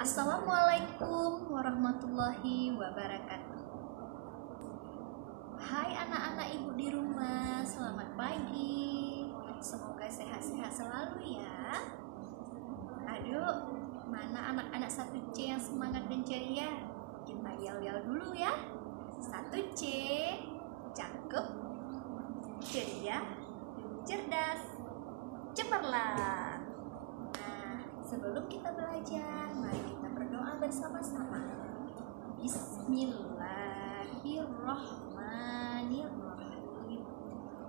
Assalamualaikum warahmatullahi wabarakatuh. Hai anak-anak ibu di rumah, selamat pagi. Semoga sehat-sehat selalu ya. Aduh, mana anak-anak 1C yang semangat dan ceria? Kita yel-yel dulu ya. 1C, cakep, ceria, cerdas, cemerlang. Sebelum kita belajar, mari kita berdoa bersama-sama. Bismillahirrahmanirrahim.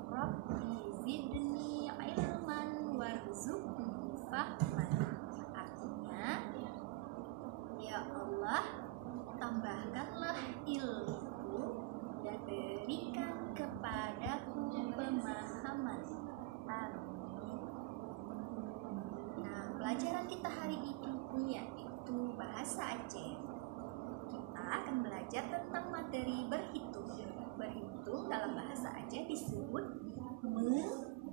Rabbi zidni ilman warzuqni fahman. Artinya, ya Allah, tambahkanlah ilmu dan berikan kepadaku pemahaman. Amin. Pelajaran kita hari ini yaitu bahasa Aceh. Kita akan belajar tentang materi berhitung. Berhitung dalam bahasa Aceh disebut membileng.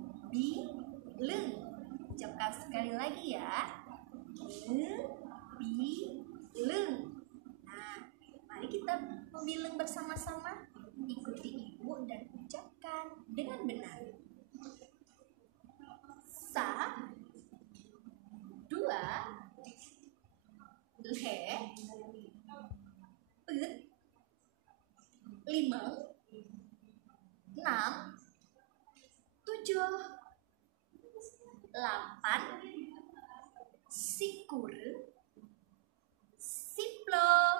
Ucapkan sekali lagi ya. Membileng. Mari kita membileng bersama-sama. Ikuti ibu dan ucapkan dengan benar. Sa, dua, le, pet, lima, enam, tujuh, delapan, sikur, siploh.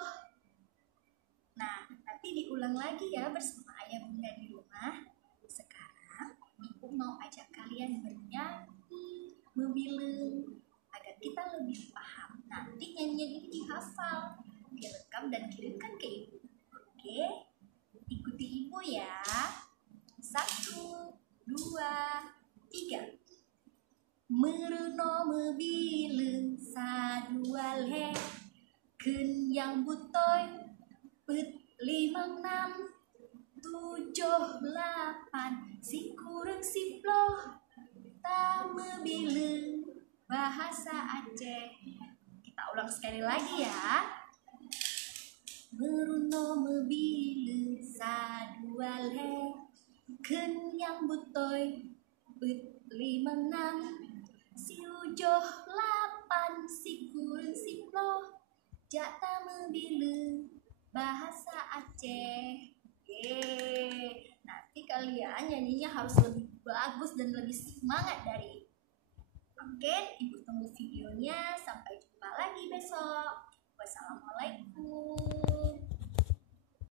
Nanti diulang lagi ya bersama ayah bunda di rumah. Sekarang ibu mau ajak kalian bernyanyi, membileng, agar kita lebih paham. Nanti nyanyian ini dihafal, direkam dan kirimkan ke ibu. Oke, ikuti ibu ya. 1, 2, 3. Meruno mebileng sadua le, kenyang butoy pet 5, 6, 7, 8, sikureng siploh ta mebileng bahasa Aceh. Kita ulang sekali lagi ya. Meruno mebileng sadua le, kenyang butoy pet 5, 6, 7, 8, sikureng siploh jata mebileng bahasa Aceh. Nanti kalian nyanyinya harus lebih bagus dan lebih semangat dari ini. Oke, ibu tunggu videonya. Sampai jumpa lagi besok. Wassalamualaikum.